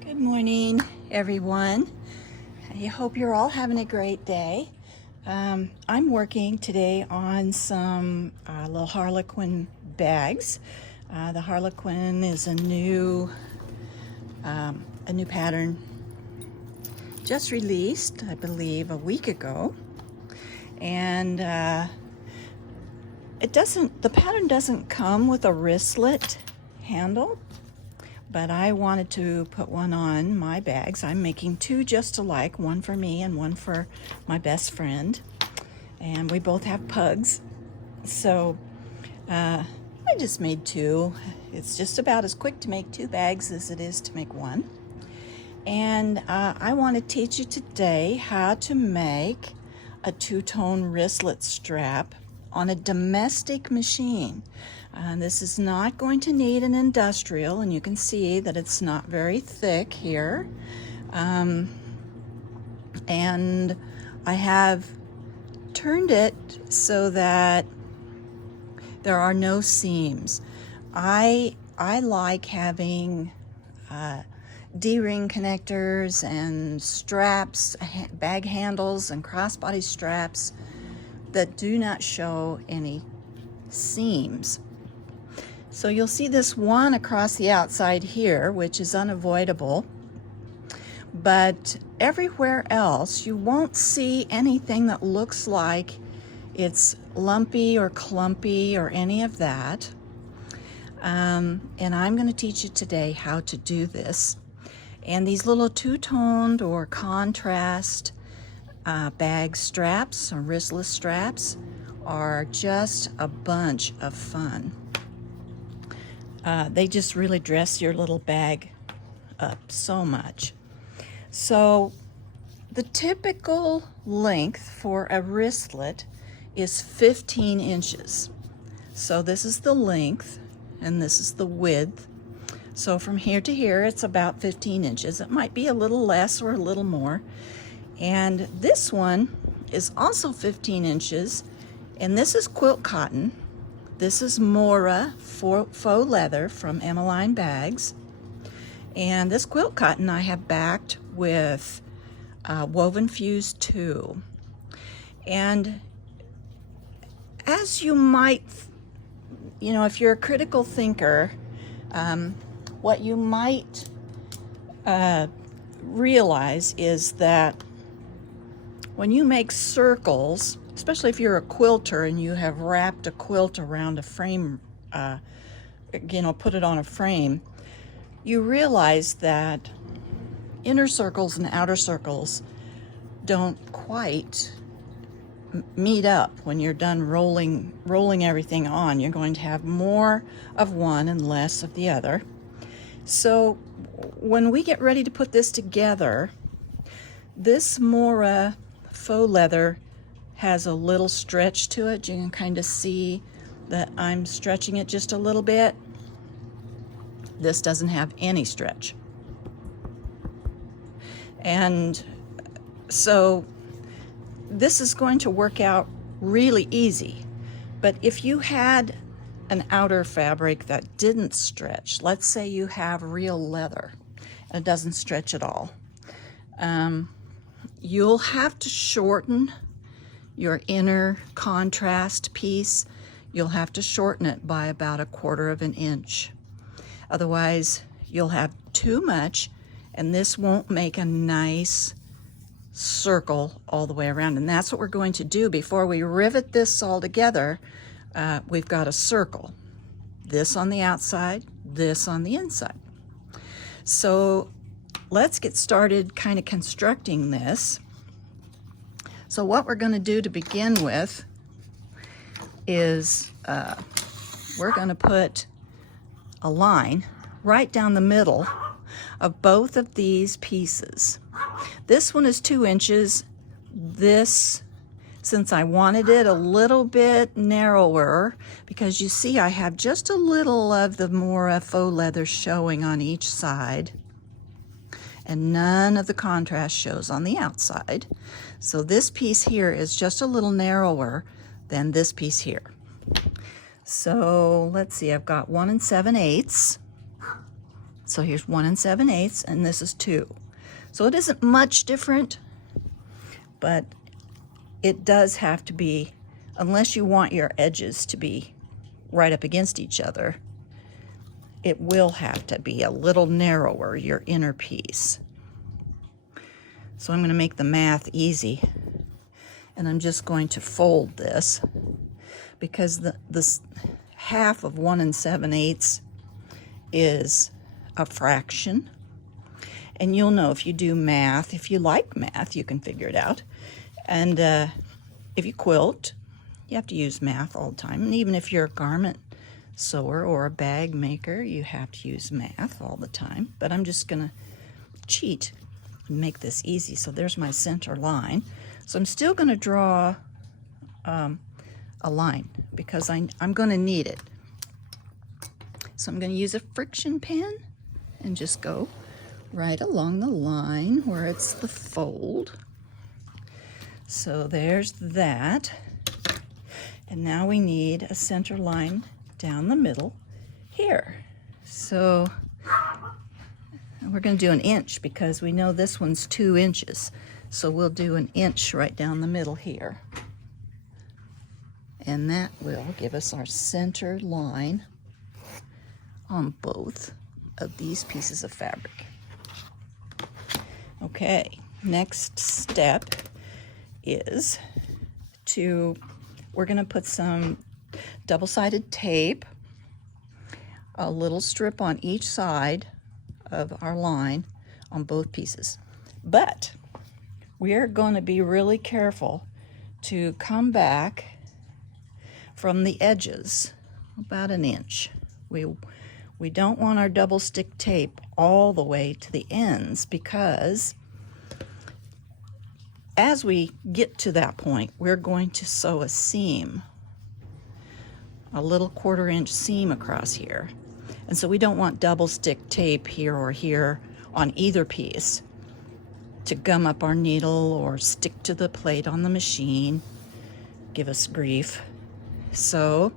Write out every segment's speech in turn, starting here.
Good morning, everyone. I hope you're all having a great day. I'm working today on some little Harlequin bags. The Harlequin is a new pattern just released, I believe, a week ago, and the pattern doesn't come with a wristlet handle. But I wanted to put one on my bags. I'm making two just alike, one for me and one for my best friend. And we both have pugs. So I just made two. It's just about as quick to make two bags as it is to make one. And I want to teach you today how to make a two-tone wristlet strap on a domestic machine. This is not going to need an industrial, and you can see that it's not very thick here. And I have turned it so that there are no seams. I like having D-ring connectors and straps, bag handles and crossbody straps that do not show any seams. So you'll see this one across the outside here, which is unavoidable, but everywhere else you won't see anything that looks like it's lumpy or clumpy or any of that. And I'm going to teach you today how to do this. And these little two-toned or contrast bag straps or wristless straps are just a bunch of fun. They just really dress your little bag up so much. So the typical length for a wristlet is 15 inches. So this is the length and this is the width. So from here to here it's about 15 inches. It might be a little less or a little more. And this one is also 15 inches, and this is quilt cotton. This is Mora faux leather from Emmeline Bags. And this quilt cotton I have backed with Woven Fuse 2. And as you might, if you're a critical thinker, what you might realize is that when you make circles, especially if you're a quilter and you have wrapped a quilt around a frame, put it on a frame, you realize that inner circles and outer circles don't quite meet up when you're done rolling everything on. You're going to have more of one and less of the other. So when we get ready to put this together, this Mora faux leather has a little stretch to it. You can kind of see that I'm stretching it just a little bit. This doesn't have any stretch. And so this is going to work out really easy. But if you had an outer fabric that didn't stretch, let's say you have real leather and it doesn't stretch at all, you'll have to shorten your inner contrast piece. You'll have to shorten it by about 1/4 of an inch. Otherwise, you'll have too much, and this won't make a nice circle all the way around. And that's what we're going to do before we rivet this all together. We've got a circle. This on the outside, this on the inside. So let's get started kind of constructing this. So what we're going to do to begin with is we're going to put a line right down the middle of both of these pieces. This one is 2 inches. This, since I wanted it a little bit narrower, because you see I have just a little of the Mora faux leather showing on each side, and none of the contrast shows on the outside. So this piece here is just a little narrower than this piece here. So let's see, I've got 1 7/8. So here's 1 7/8, and this is 2. So it isn't much different, but it does have to be, unless you want your edges to be right up against each other, it will have to be a little narrower, your inner piece. So I'm going to make the math easy, and I'm just going to fold this, because this half of 1 7/8 is a fraction. And you'll know if you do math, if you like math, you can figure it out. And if you quilt, you have to use math all the time. And even if you're a garment sewer or a bag maker, you have to use math all the time. But I'm just going to cheat and make this easy. So there's my center line. So I'm still going to draw a line, because I'm going to need it. So I'm going to use a friction pen and just go right along the line where it's the fold. So there's that. And now we need a center line down the middle here. So we're going to do 1 inch, because we know this one's 2 inches. So we'll do 1 inch right down the middle here. And that will give us our center line on both of these pieces of fabric. Okay, next step is we're going to put some double-sided tape, a little strip on each side of our line on both pieces. But we are going to be really careful to come back from the edges about 1 inch. We don't want our double stick tape all the way to the ends, because as we get to that point, we're going to sew a seam, a little 1/4 inch seam across here. And so we don't want double stick tape here or here on either piece to gum up our needle or stick to the plate on the machine, give us grief. So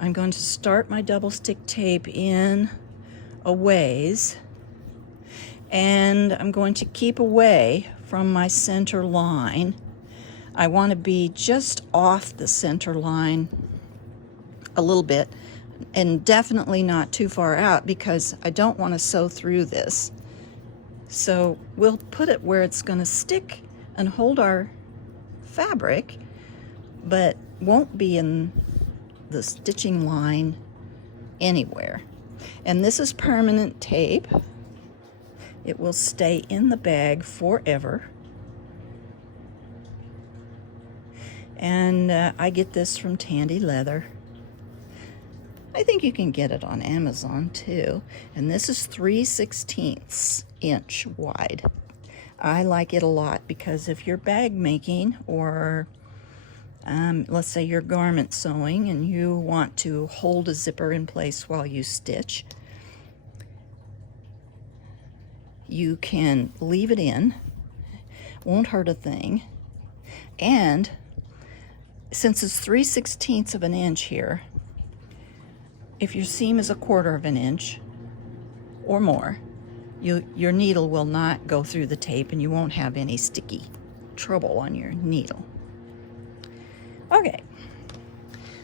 I'm going to start my double stick tape in a ways, and I'm going to keep away from my center line. I want to be just off the center line a little bit, and definitely not too far out, because I don't want to sew through this. So we'll put it where it's going to stick and hold our fabric, but won't be in the stitching line anywhere. And this is permanent tape. It will stay in the bag forever. And I get this from Tandy Leather. I think you can get it on Amazon too. And this is 3/16 inch wide. I like it a lot, because if you're bag making, or let's say you're garment sewing and you want to hold a zipper in place while you stitch, you can leave it in, won't hurt a thing. And since it's 3/16 of an inch here, if your seam is 1/4 of an inch or more, your needle will not go through the tape, and you won't have any sticky trouble on your needle. Okay,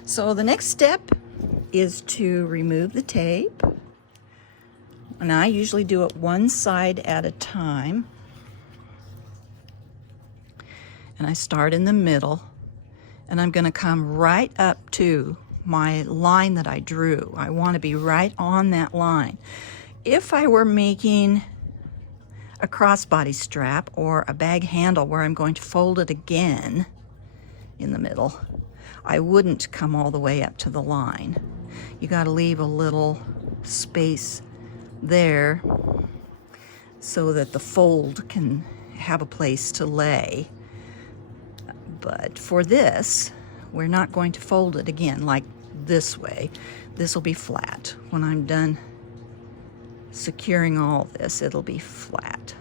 so the next step is to remove the tape, and I usually do it one side at a time, and I start in the middle, and I'm going to come right up to my line that I drew. I want to be right on that line. If I were making a crossbody strap or a bag handle where I'm going to fold it again in the middle, I wouldn't come all the way up to the line. You got to leave a little space there so that the fold can have a place to lay. But for this, we're not going to fold it again like this way. This will be flat. When I'm done securing all this, it'll be flat.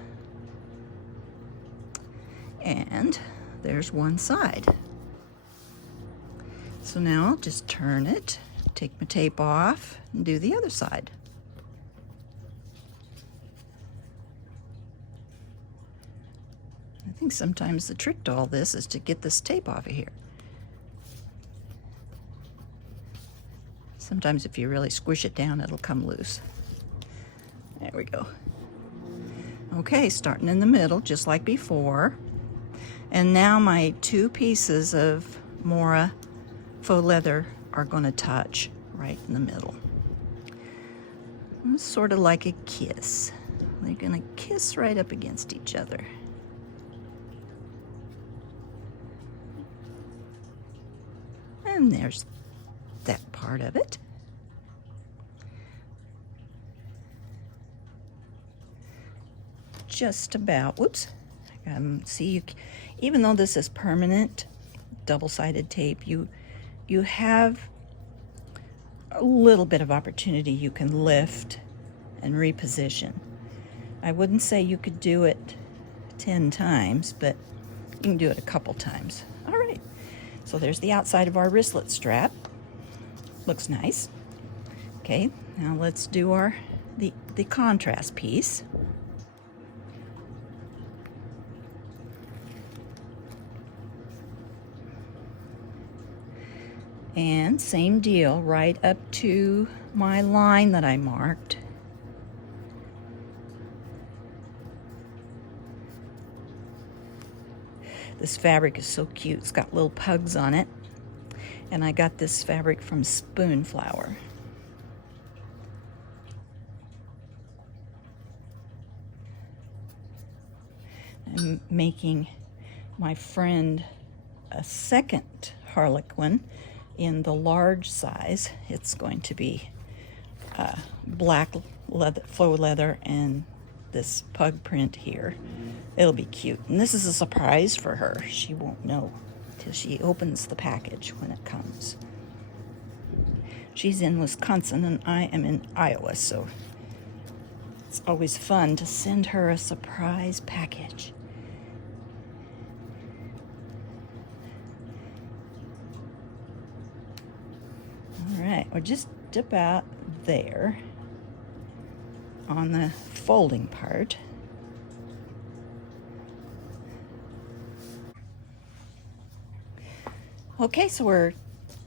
And there's one side. So now I'll just turn it, take my tape off, and do the other side. think sometimes the trick to all this is to get this tape off of here. Sometimes if you really squish it down, it'll come loose. There we go. Okay, starting in the middle, just like before. And now my 2 pieces of Mora faux leather are going to touch right in the middle. It's sort of like a kiss. They're going to kiss right up against each other. And there's that part of it. Just about, whoops. See, even though this is permanent, double-sided tape, you have a little bit of opportunity you can lift and reposition. I wouldn't say you could do it 10 times, but you can do it a couple times. All right, so there's the outside of our wristlet strap. Looks nice. Okay, now let's do the contrast piece. And same deal, right up to my line that I marked. This fabric is so cute. It's got little pugs on it. And I got this fabric from Spoonflower. I'm making my friend a second harlequin in the large size. It's going to be black leather, faux leather, and this pug print here. It'll be cute. And this is a surprise for her. She won't know till she opens the package when it comes. She's in Wisconsin and I am in Iowa, so it's always fun to send her a surprise package. All right, we're just about there on the folding part. Okay, so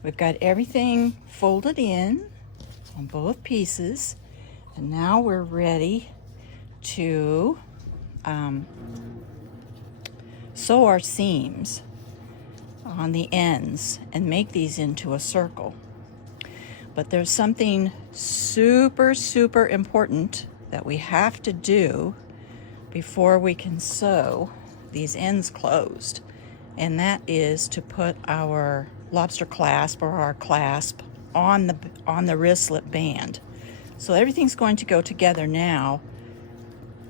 we've got everything folded in on both pieces, and now we're ready to sew our seams on the ends and make these into a circle. But there's something super, super important that we have to do before we can sew these ends closed. And that is to put our lobster clasp or our clasp on the wristlet band. So everything's going to go together now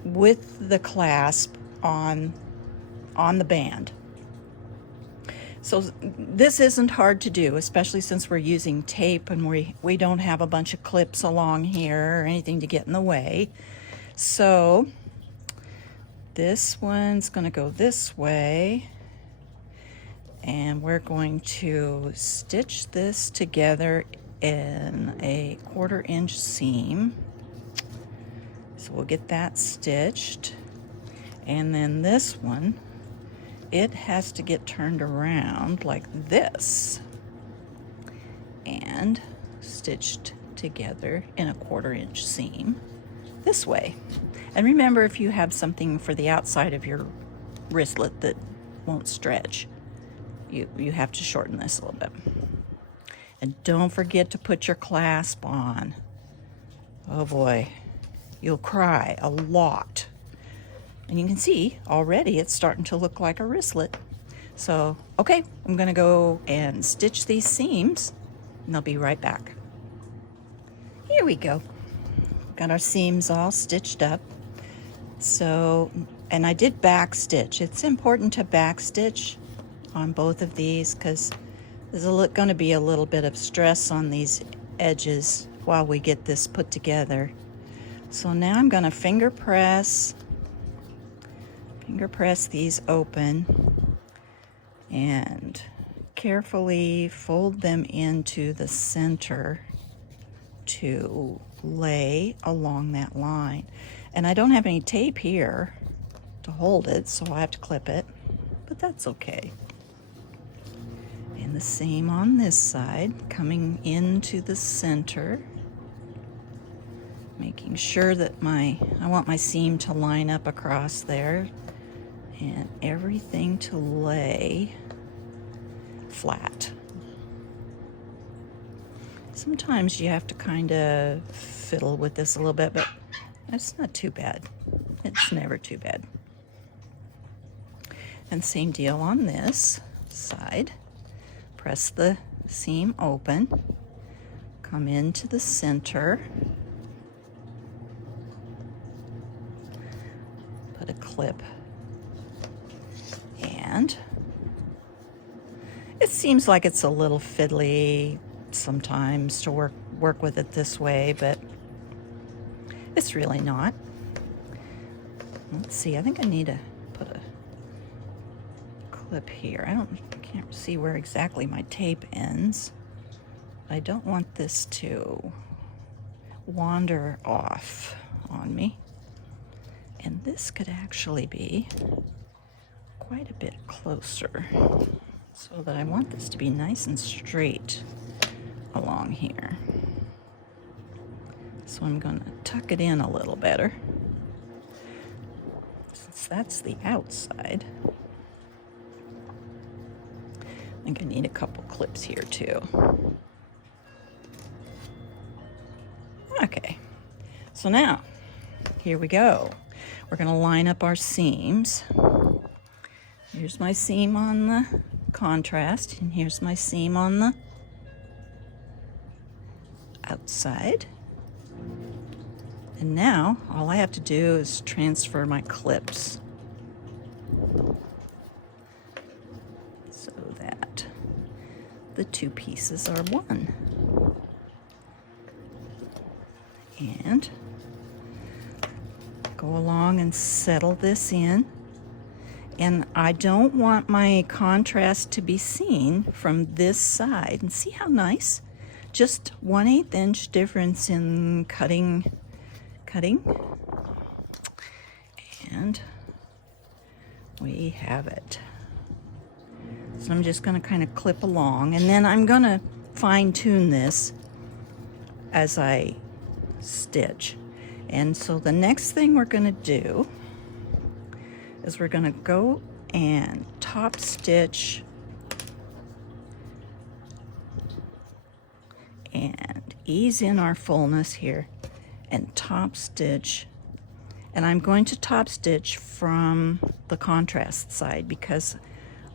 with the clasp on the band. So this isn't hard to do, especially since we're using tape and we don't have a bunch of clips along here or anything to get in the way. So this one's going to go this way, and we're going to stitch this together in a 1/4 inch seam. So we'll get that stitched, and then this one, it has to get turned around like this and stitched together in a 1/4 inch seam this way. And remember, if you have something for the outside of your wristlet that won't stretch, you have to shorten this a little bit. And don't forget to put your clasp on. Oh boy, you'll cry a lot. And you can see already it's starting to look like a wristlet. So, okay, I'm gonna go and stitch these seams, and I'll be right back. Here we go. Got our seams all stitched up. So, and I did back stitch. It's important to back stitch on both of these because there's going to be a little bit of stress on these edges while we get this put together. So now I'm going to finger press these open and carefully fold them into the center to lay along that line. And I don't have any tape here to hold it, so I have to clip it. That's okay. And the same on this side, coming into the center, making sure that I want my seam to line up across there and everything to lay flat. Sometimes you have to kind of fiddle with this a little bit, but it's not too bad. It's never too bad. And same deal on this side. Press the seam open, come into the center, put a clip, and it seems like it's a little fiddly sometimes to work with it this way, but it's really not. Let's see, I think I need to put a clip here. I can't see where exactly my tape ends. I don't want this to wander off on me. And this could actually be quite a bit closer, so that I want this to be nice and straight along here. So I'm going to tuck it in a little better, since that's the outside. I think I need a couple clips here too. Okay, so now here we go. We're going to line up our seams. Here's my seam on the contrast, and here's my seam on the outside. And now all I have to do is transfer my clips so that the two pieces are one. And go along and settle this in. And I don't want my contrast to be seen from this side. And see how nice? Just 1/8 inch difference in cutting. And we have it. So I'm just going to kind of clip along, and then I'm going to fine tune this as I stitch. And so the next thing we're going to do is we're going to go and top stitch and ease in our fullness here and top stitch. And I'm going to top stitch from the contrast side because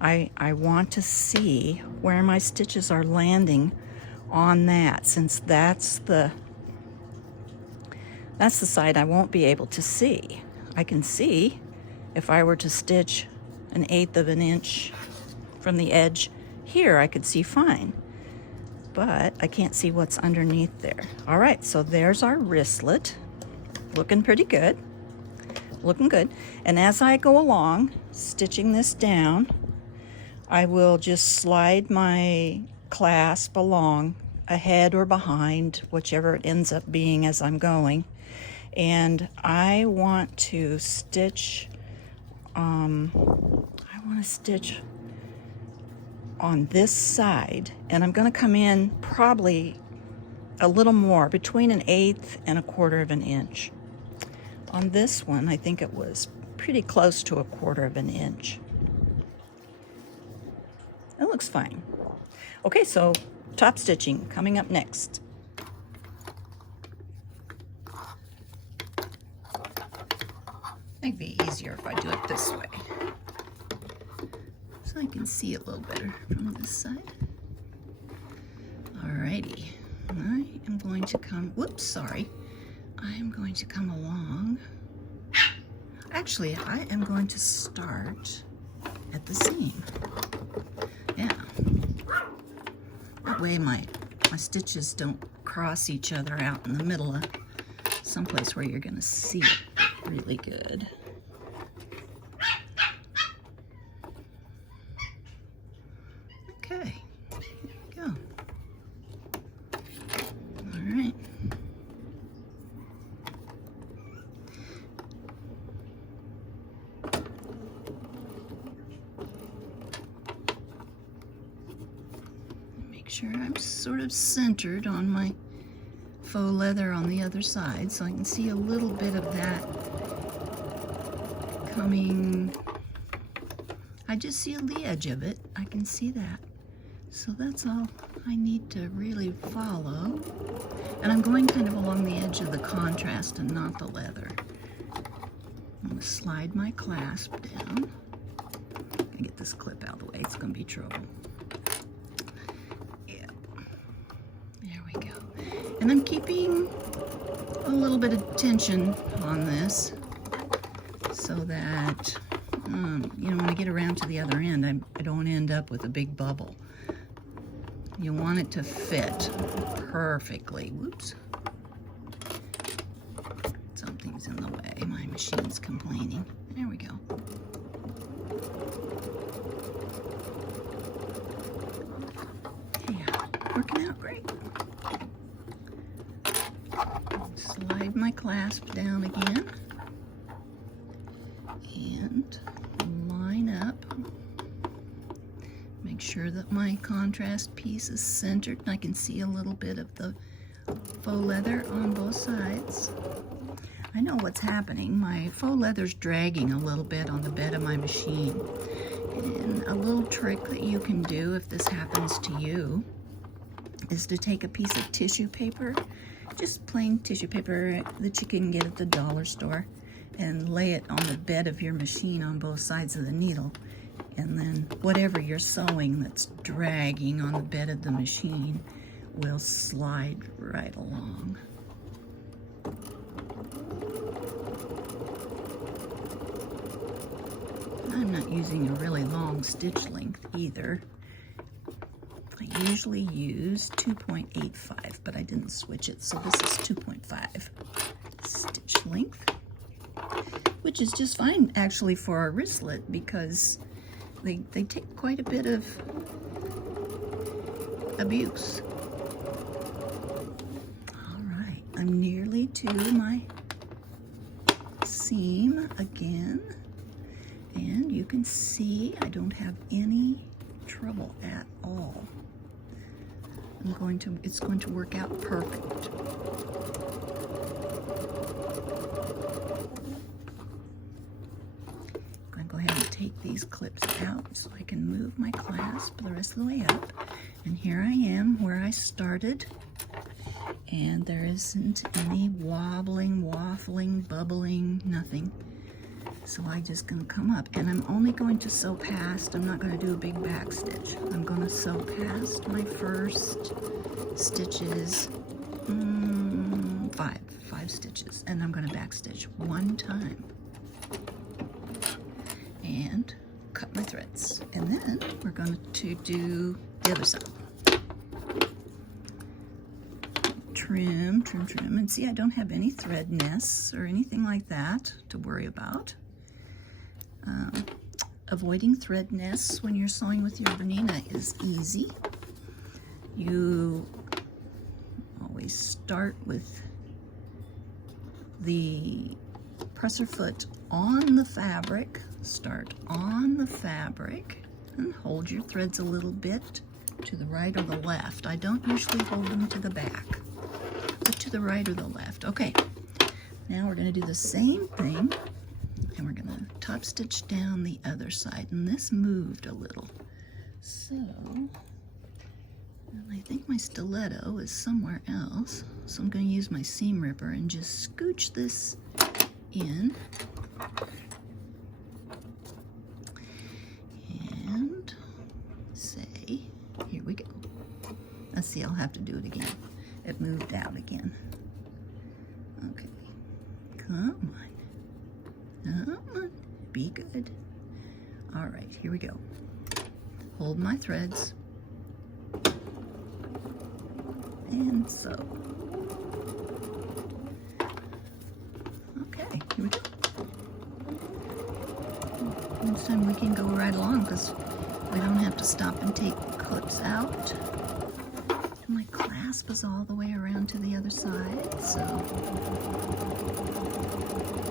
I want to see where my stitches are landing on that, since that's the side I won't be able to see. I can see if I were to stitch 1/8 of an inch from the edge here, I could see fine, but I can't see what's underneath there. All right, so there's our wristlet, looking pretty good, looking good. And as I go along stitching this down, I will just slide my clasp along ahead or behind, whichever it ends up being as I'm going. And I want to stitch on this side, and I'm going to come in probably a little more, between 1/8 and 1/4 of an inch. On this one, I think it was pretty close to 1/4 of an inch. It looks fine. Okay, so top stitching coming up next. It'd be easier if I do it this way, so I can see it a little better from this side. Alrighty, I am going to come, I am going to come along. Actually, I am going to start at the seam. Yeah, that way my stitches don't cross each other out in the middle of someplace where you're going to see it really good. Okay, here we go. All right. sure I'm sort of centered on my faux leather on the other side, so I can see a little bit of that coming. I just see the edge of it. I can see that. So that's all I need to really follow. And I'm going kind of along the edge of the contrast and not the leather. I'm going to slide my clasp down. I'm going to get this clip out of the way. It's going to be trouble. Yeah. There we go. And I'm keeping a little bit of tension on this so that, you know, when I get around to the other end, I don't end up with a big bubble. You want it to fit perfectly. Whoops. Something's in the way. My machine's complaining. There we go. Yeah, working out great. Slide my clasp down again. And line up. Make sure that my contrast piece is centered and I can see a little bit of the faux leather on both sides. I know what's happening. My faux leather's dragging a little bit on the bed of my machine. And a little trick that you can do if this happens to you is to take a piece of tissue paper, just plain tissue paper that you can get at the dollar store, and lay it on the bed of your machine on both sides of the needle. And then whatever you're sewing that's dragging on the bed of the machine will slide right along. I'm not using a really long stitch length either. I usually use 2.85, but I didn't switch it, so this is 2.5 stitch length, which is just fine actually for a wristlet because they take quite a bit of abuse. All right, I'm nearly to my seam again, and you can see I don't have any trouble at all. It's going to work out perfect. I'm going to go ahead and take these clips out so I can move my clasp the rest of the way up. And here I am where I started. And there isn't any wobbling, waffling, bubbling, nothing. So I'm just going to come up, and I'm only going to sew past. I'm not going to do a big back stitch. I'm going to sew past my first stitches, five stitches, and I'm going to back stitch one time and cut my threads. And then we're going to do the other side. Trim, trim, trim, and see I don't have any thread nests or anything like that to worry about. Avoiding thread nests when you're sewing with your Bernina is easy. You always start with the presser foot on the fabric. Start on the fabric and hold your threads a little bit to the right or the left. I don't usually hold them to the back, but to the right or the left. Okay, now we're going to do the same thing. And we're going to top stitch down the other side, and this moved a little. So, I think my stiletto is somewhere else. So I'm going to use my seam ripper and just scooch this in. And say, here we go. Let's see, I'll have to do it again. It moved out again. Okay, come on. Come on, be good. All right, here we go. Hold my threads and sew. Okay, here we go. This time we can go right along because we don't have to stop and take clips out. And my clasp is all the way around to the other side, so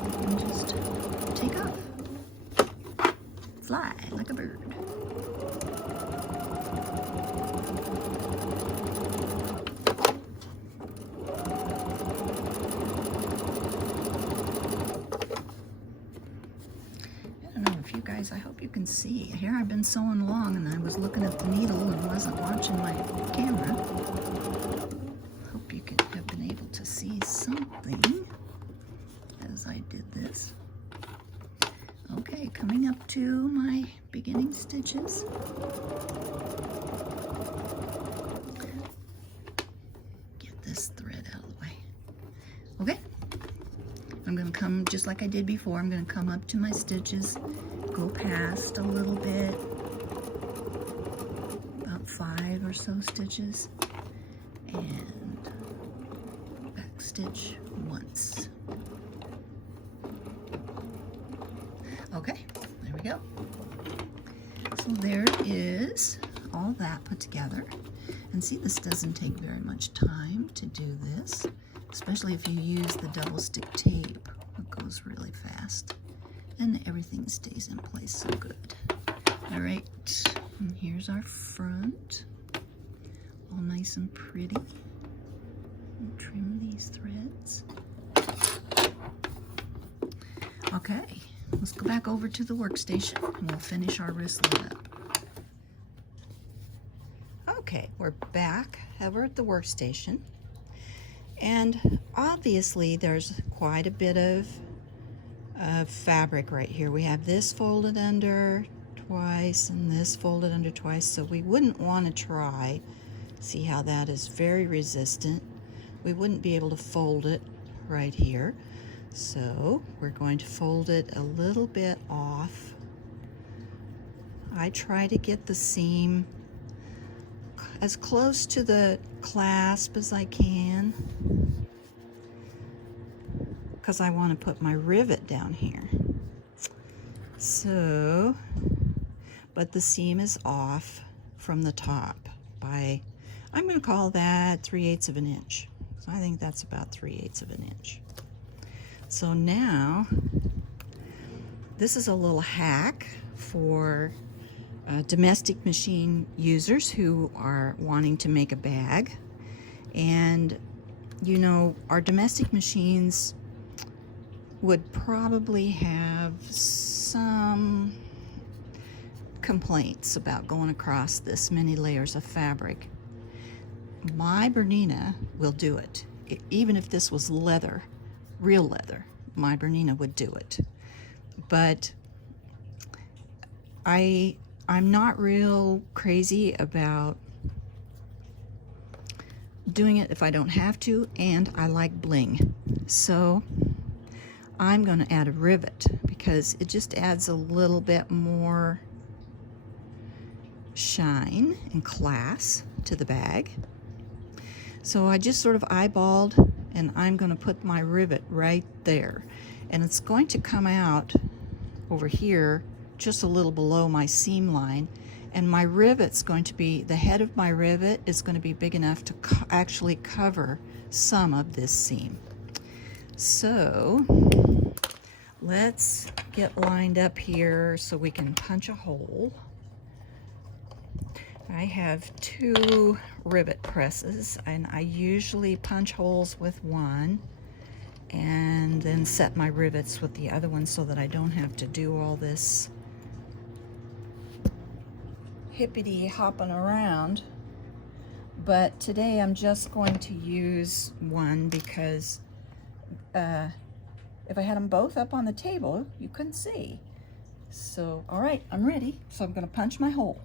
I can just take off. Fly like a bird. guys, I hope you can see. Here I've been sewing along and I was looking at the needle and wasn't watching my camera. Hope you have been able to see something as I did this. Okay, coming up to my beginning stitches. Get this thread out of the way. Okay, I'm going to come just like I did before. I'm going to come up to my stitches, go past a little bit, about 5 or so stitches, and back stitch once. Okay, there we go. So there is all that put together. And see, this doesn't take very much time to do this, especially if you use the double stick tape. It goes really fast. And everything stays in place so good. All right, and here's our front. All nice and pretty. And trim these threads. Okay. Let's go back over to the workstation and we'll finish our wristlet up. Okay, we're back over at the workstation. And obviously there's quite a bit of fabric right here. We have this folded under twice and this folded under twice, so we wouldn't want to try. See how that is very resistant. We wouldn't be able to fold it right here. So we're going to fold it a little bit off. I try to get the seam as close to the clasp as I can because I want to put my rivet down here. So, but the seam is off from the top by, I'm going to call that 3/8 of an inch. So I think that's about 3/8 of an inch. So now, this is a little hack for domestic machine users who are wanting to make a bag. And, you know, our domestic machines would probably have some complaints about going across this many layers of fabric. My Bernina will do it. Even if this was leather, real leather, my Bernina would do it. But I'm not real crazy about doing it if I don't have to, and I like bling. So I'm going to add a rivet because it just adds a little bit more shine and class to the bag. So I just sort of eyeballed, and I'm going to put my rivet right there. And it's going to come out over here just a little below my seam line. And my rivet's going to be, the head of my rivet is going to be big enough to actually cover some of this seam. So let's get lined up here so we can punch a hole. I have 2 rivet presses, and I usually punch holes with one and then set my rivets with the other one so that I don't have to do all this hippity hopping around. But today I'm just going to use one because if I had them both up on the table, you couldn't see. So, all right, I'm ready. So I'm going to punch my hole.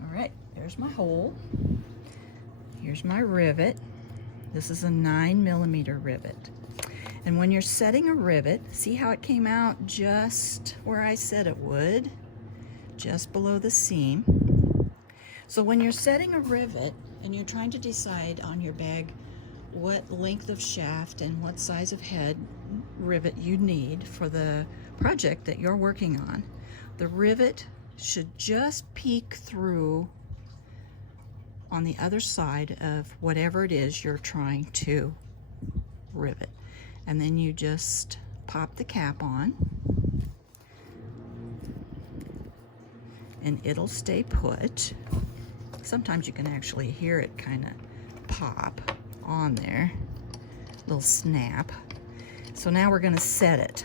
All right, there's my hole. Here's my rivet. This is a 9mm rivet. And when you're setting a rivet, see how it came out just where I said it would, just below the seam. So when you're setting a rivet and you're trying to decide on your bag what length of shaft and what size of head rivet you need for the project that you're working on, the rivet should just peek through on the other side of whatever it is you're trying to rivet. And then you just pop the cap on and it'll stay put. Sometimes you can actually hear it kind of pop on there, little snap. So now we're going to set it.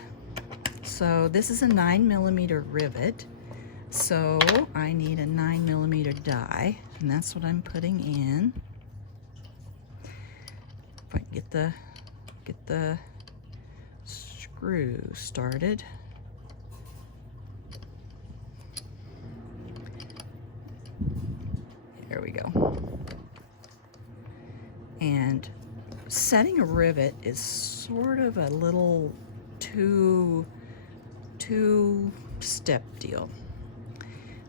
So this is a 9mm rivet. So I need a 9mm die, and that's what I'm putting in. If I can get the screw started. There we go. And setting a rivet is sort of a little two-step deal.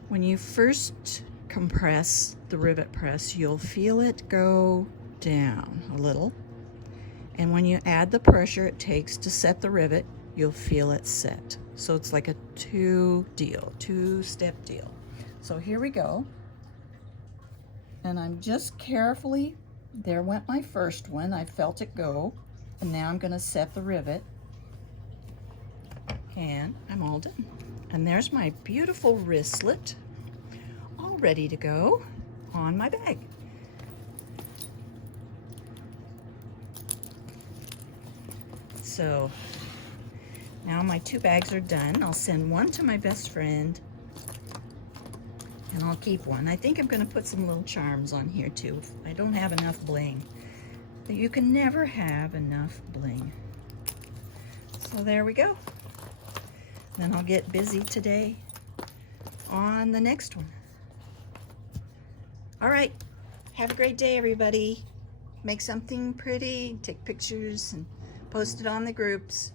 When you first compress the rivet press, you'll feel it go down a little. And when you add the pressure it takes to set the rivet, you'll feel it set. So it's like a two-step deal. So here we go. And I'm just carefully, there went my first one, I felt it go, and now I'm going to set the rivet, and I'm all done. And there's my beautiful wristlet, all ready to go on my bag. So now my 2 bags are done. I'll send one to my best friend, and I'll keep one. I think I'm going to put some little charms on here too. I don't have enough bling. But you can never have enough bling. So there we go. Then I'll get busy today on the next one. All right. Have a great day, everybody. Make something pretty, take pictures, and post it on the groups.